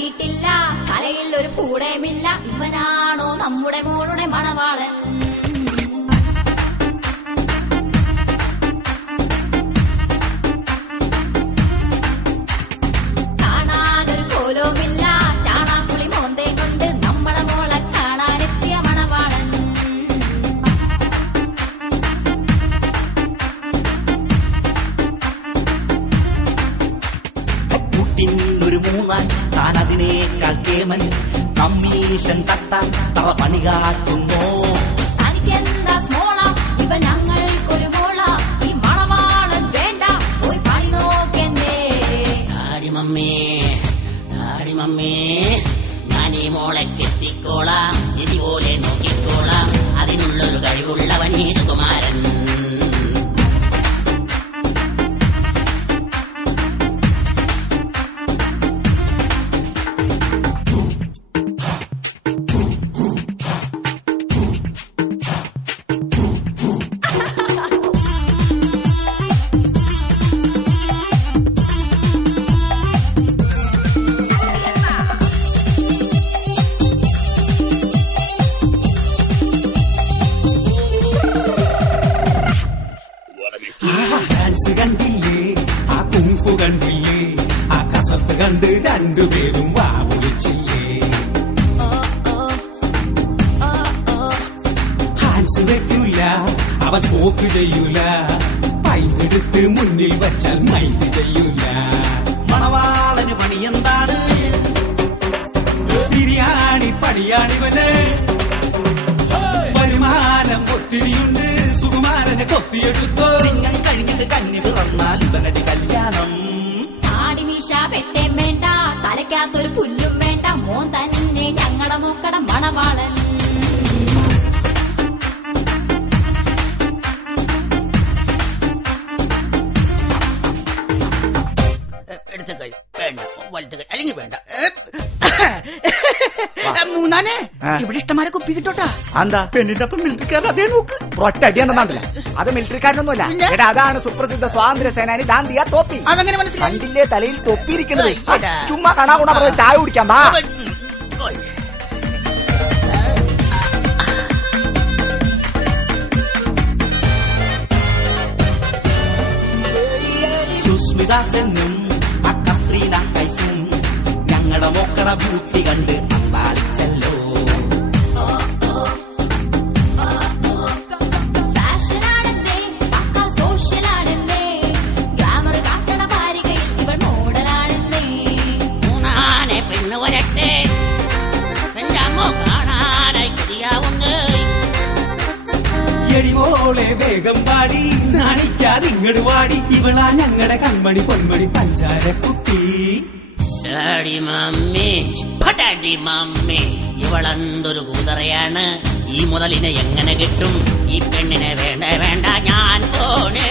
കെട്ടിയിട്ടില്ല, തലയിൽ ഒരു പൂടയുമില്ല. ഇവനാണോ നമ്മുടെ മോളുടെ മണവാളൻ? കാണാനൊരു കോലവുമില്ല, ചാണാക്കുളി മോന്തേ കൊണ്ട് നമ്മുടെ മോളെ കാണാനെത്തിയ മണവാളൻ. ഒരു മൂന്നാൻ താൻ അതിനേക്കാൾ കേമൻ, കമ്മീഷൻ തട്ടാൻ തവ പണി കാട്ടുന്നു. തനിക്കെന്താ സ്മോള, ഇവ ഞങ്ങൾക്കൊരു മോള. ഈ മണവാളൻ വേണ്ട, പോയി പണി നോക്കെന്നേ. ഡാഡി മമ്മേ ഞാൻ ഈ മോളെ കെട്ടിക്കോളാം, ഇതുപോലെ നോക്കിക്കോളാം. അതിനുള്ളൊരു കഴിവുള്ളവൻ ഈ സുകുമാരൻ. ഡാൻസ് കണ്ടില്ലേ, ആ കുങ്ഫു കണ്ടില്ലേ, ആ കസത്ത് കണ്ട് രണ്ടുപേരും വാ വിളിച്ചില്ലേ. ഹാൻസ് വെക്കൂല, അവൻ സ്മോക്ക് ചെയ്യൂല, പൈപ്പെടുത്ത് മുന്നിൽ വച്ചാൽ മൈൻഡ് ചെയ്യൂല. മണവാളന് പണി എന്താണ്? ബിരിയാണി പണിയാണിവന്, വരുമാനം ഒത്തിരിയുണ്ട്, സുകുമാരനെ കൊത്തിയെടുത്തോ. ചിങ്ങം കഴിഞ്ഞിട്ട് കന്നി പിറന്നാൽ ഇവനടി കല്യാണം. ആടിമീശ വെട്ടേം വേണ്ട, തലയ്ക്കകത്തൊരു പുല്ലും വേണ്ട, മോൻ തന്നെ ഞങ്ങളുടെ മൂക്കട മണവാളൻ. എടുത്ത കൈ വേണ്ട, വലത്തെ കൈ അല്ലെങ്കിൽ വേണ്ട. മൂന്നാനെ ഇവിടെ ഇഷ്ടമാരെ കുപ്പി കിട്ടോട്ടാ. എന്താ പെണ്ണിന്റെ ഒപ്പം മിലിറ്ററിക്കാരൻ അതേ നോക്ക്, ഒറ്റ അടിയാണെന്നല്ല. അത് മിലിറ്ററിക്കാരനൊന്നുമല്ല, എടാ അതാണ് സുപ്രസിദ്ധ സ്വാതന്ത്ര്യ സേനാനി ദാന്തിയ തോപ്പി. അതങ്ങനെ മനസ്സിലായി? കണ്ടില്ലേ തലയിൽ തൊപ്പിയിരിക്കുന്നത്? ചുമ്മാ കാണാ കൂടാ പറഞ്ഞ ചായ കുടിക്കാം വാ. സുസ്മിതാസെന്നും ആ കത്രീന കൈഫും ഞങ്ങളുടെ മോക്കട ബ്യൂട്ടി കണ്ട് അമ്പാളിച്ചല്ലോ. ഫാഷനാണെന്നേ, പക്കാ സോഷ്യലാണെന്നേ, ഗ്ലാമർ കാട്ടണ ഭാരികയിൽ ഇവൾ മോഡലാണെന്നേ. മൂന്നാനെ പെണ്ണ് വരട്ടെ, എന്റെ അമ്മ കാണാനായി കൊതിയാവുന്നേ. എടിമോളെ വേഗം പാടി, നാണിക്കാതിങ്ങട് വാടി, ഇവളാ ഞങ്ങളുടെ കൺമണി പൊന്മണി പഞ്ചാരക്കുട്ടി. Daddy mummy ഇവളെന്തൊരു കൂതറയാണ്. ഈ മുതലിനെ എങ്ങനെ കിട്ടും? ഈ പെണ്ണിനെ വേണ്ട വേണ്ട ഞാൻ പോണേ.